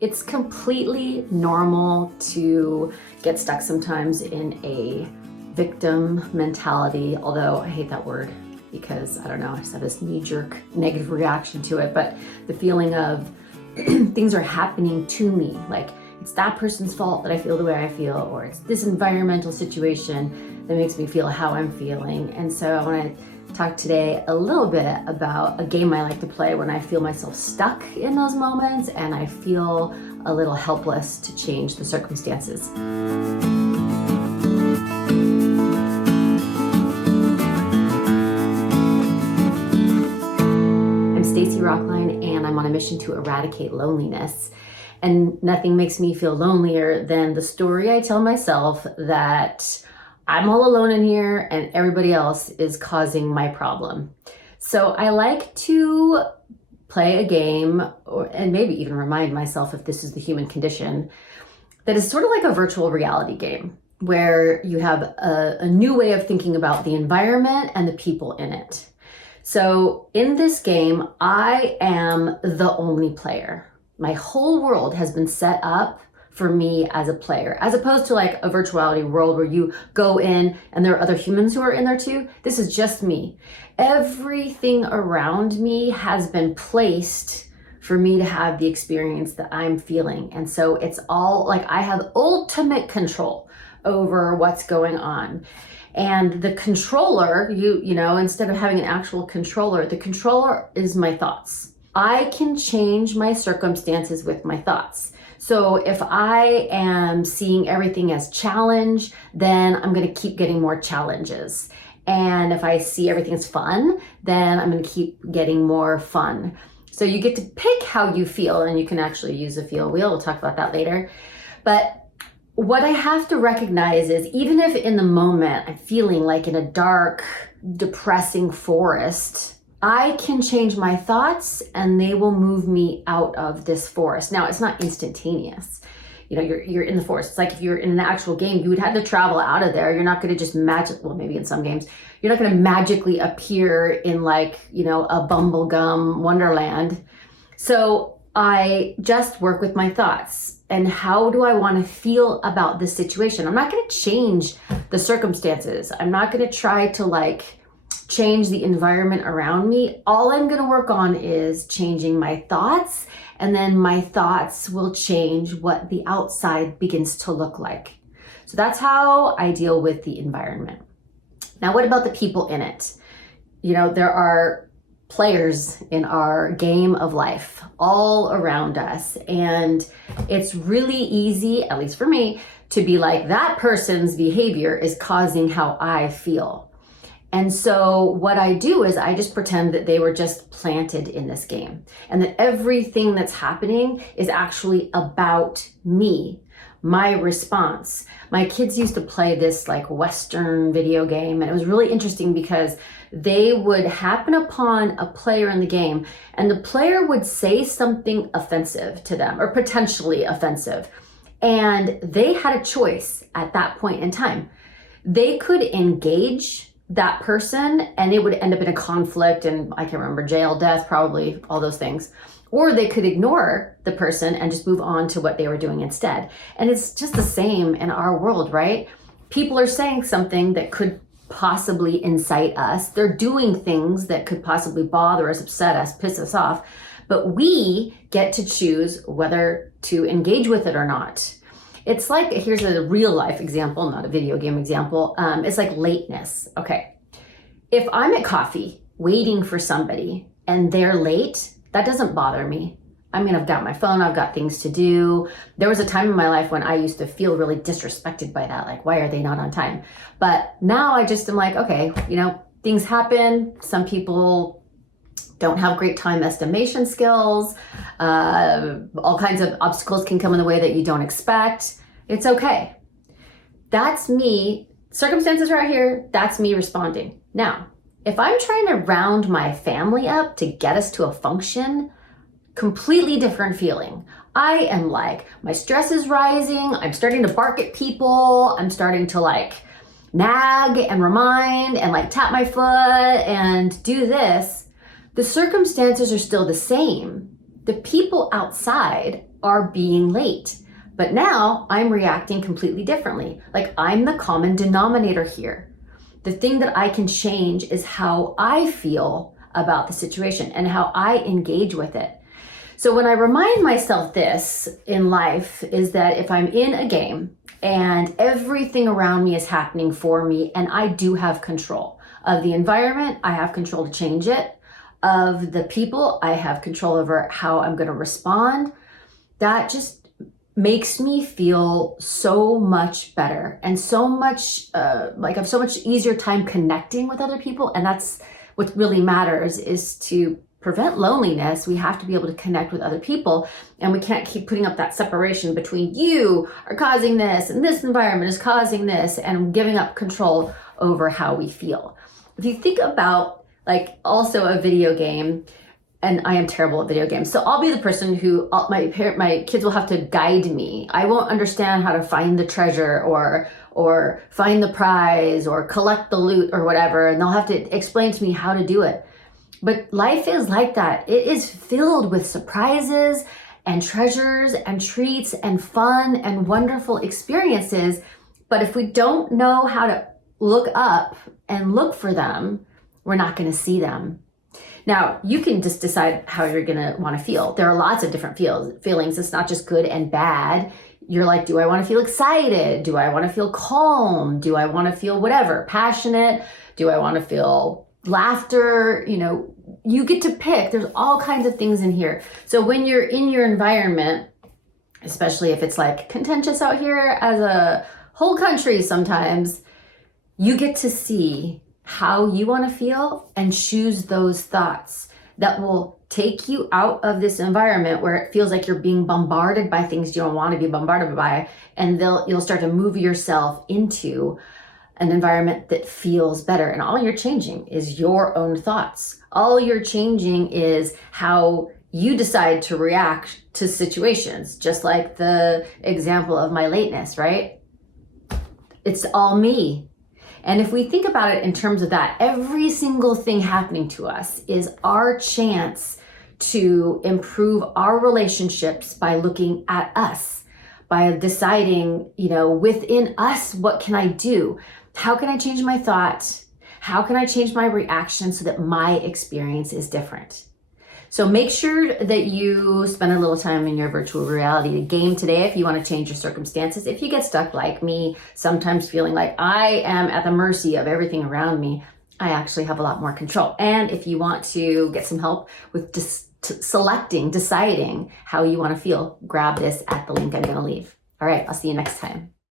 It's completely normal to get stuck sometimes in a victim mentality, although I hate that word because I don't know, I just have this knee-jerk negative reaction to it, but the feeling of things are happening to me, like it's that person's fault that I feel the way I feel, or it's this environmental situation that makes me feel how I'm feeling. And so I want to talk today a little bit about a game I like to play when I feel myself stuck in those moments and I feel a little helpless to change the circumstances. I'm Stacy Rocklein, and I'm on a mission to eradicate loneliness. And nothing makes me feel lonelier than the story I tell myself that I'm all alone in here and everybody else is causing my problem. So I like to play a game, and maybe even remind myself, if this is the human condition, that is sort of like a virtual reality game where you have a new way of thinking about the environment and the people in it. So in this game, I am the only player. My whole world has been set up for me as a player, as opposed to like a virtuality world where you go in and there are other humans who are in there too. This is just me. Everything around me has been placed for me to have the experience that I'm feeling. And so it's all like I have ultimate control over what's going on. And the controller, you know, instead of having an actual controller, the controller is my thoughts. I can change my circumstances with my thoughts. So if I am seeing everything as challenge, then I'm going to keep getting more challenges. And if I see everything as fun, then I'm going to keep getting more fun. So you get to pick how you feel, and you can actually use a feel wheel. We'll talk about that later. But what I have to recognize is, even if in the moment I'm feeling like in a dark, depressing forest, I can change my thoughts and they will move me out of this forest. Now, it's not instantaneous. You know, you're in the forest. It's like if you're in an actual game, you would have to travel out of there. You're not going to just well, maybe in some games, you're not going to magically appear in like, you know, a bubblegum wonderland. So I just work with my thoughts. And how do I want to feel about this situation? I'm not going to change the circumstances. I'm not going to try to like change the environment around me. All I'm going to work on is changing my thoughts, and then my thoughts will change what the outside begins to look like. So that's how I deal with the environment. Now, what about the people in it? You know, there are players in our game of life all around us, and it's really easy, at least for me, to be like, that person's behavior is causing how I feel. And so what I do is I just pretend that they were just planted in this game, and that everything that's happening is actually about me, my response. My kids used to play this like Western video game, and it was really interesting because they would happen upon a player in the game, and the player would say something offensive to them, or potentially offensive. And they had a choice at that point in time. They could engage that person and it would end up in a conflict, and I can't remember, jail, death, probably all those things. Or they could ignore the person and just move on to what they were doing instead. And it's just the same in our world, right? People are saying something that could possibly incite us. They're doing things that could possibly bother us, upset us, piss us off. But we get to choose whether to engage with it or not. It's like, here's a real life example, not a video game example. It's like lateness. Okay. If I'm at coffee waiting for somebody and they're late, that doesn't bother me. I mean, I've got my phone, I've got things to do. There was a time in my life when I used to feel really disrespected by that. Like, why are they not on time? But now I just am like, okay, you know, things happen. Some people don't have great time estimation skills. All kinds of obstacles can come in the way that you don't expect. It's okay. That's me. Circumstances right here, that's me responding. Now, if I'm trying to round my family up to get us to a function, completely different feeling. I am like, my stress is rising. I'm starting to bark at people. I'm starting to like nag and remind and like tap my foot and do this. The circumstances are still the same. The people outside are being late. But now I'm reacting completely differently. Like, I'm the common denominator here. The thing that I can change is how I feel about the situation and how I engage with it. So when I remind myself this in life is that if I'm in a game and everything around me is happening for me and I do have control of the environment, I have control to change it, of the people, I have control over how I'm going to respond, that just makes me feel so much better and so much like I have so much easier time connecting with other people. And that's what really matters, is to prevent loneliness. We have to be able to connect with other people, and we can't keep putting up that separation between you are causing this and this environment is causing this, and giving up control over how we feel. If you think about like also a video game, and I am terrible at video games. So I'll be the person who my kids will have to guide me. I won't understand how to find the treasure or find the prize or collect the loot or whatever. And they'll have to explain to me how to do it. But life is like that. It is filled with surprises and treasures and treats and fun and wonderful experiences. But if we don't know how to look up and look for them, we're not going to see them. Now, you can just decide how you're going to want to feel. There are lots of different feelings. It's not just good and bad. You're like, do I want to feel excited? Do I want to feel calm? Do I want to feel whatever, passionate? Do I want to feel laughter? You know, you get to pick. There's all kinds of things in here. So when you're in your environment, especially if it's like contentious out here as a whole country sometimes, you get to see how you want to feel and choose those thoughts that will take you out of this environment where it feels like you're being bombarded by things you don't want to be bombarded by, and you'll start to move yourself into an environment that feels better. And all you're changing is your own thoughts. All you're changing is how you decide to react to situations, just like the example of my lateness, right? It's all me. And if we think about it in terms of that, every single thing happening to us is our chance to improve our relationships by looking at us, by deciding, within us, what can I do? How can I change my thought? How can I change my reaction so that my experience is different? So make sure that you spend a little time in your virtual reality game today if you want to change your circumstances. If you get stuck like me, sometimes feeling like I am at the mercy of everything around me, I actually have a lot more control. And if you want to get some help with deciding how you want to feel, grab this at the link I'm going to leave. All right, I'll see you next time.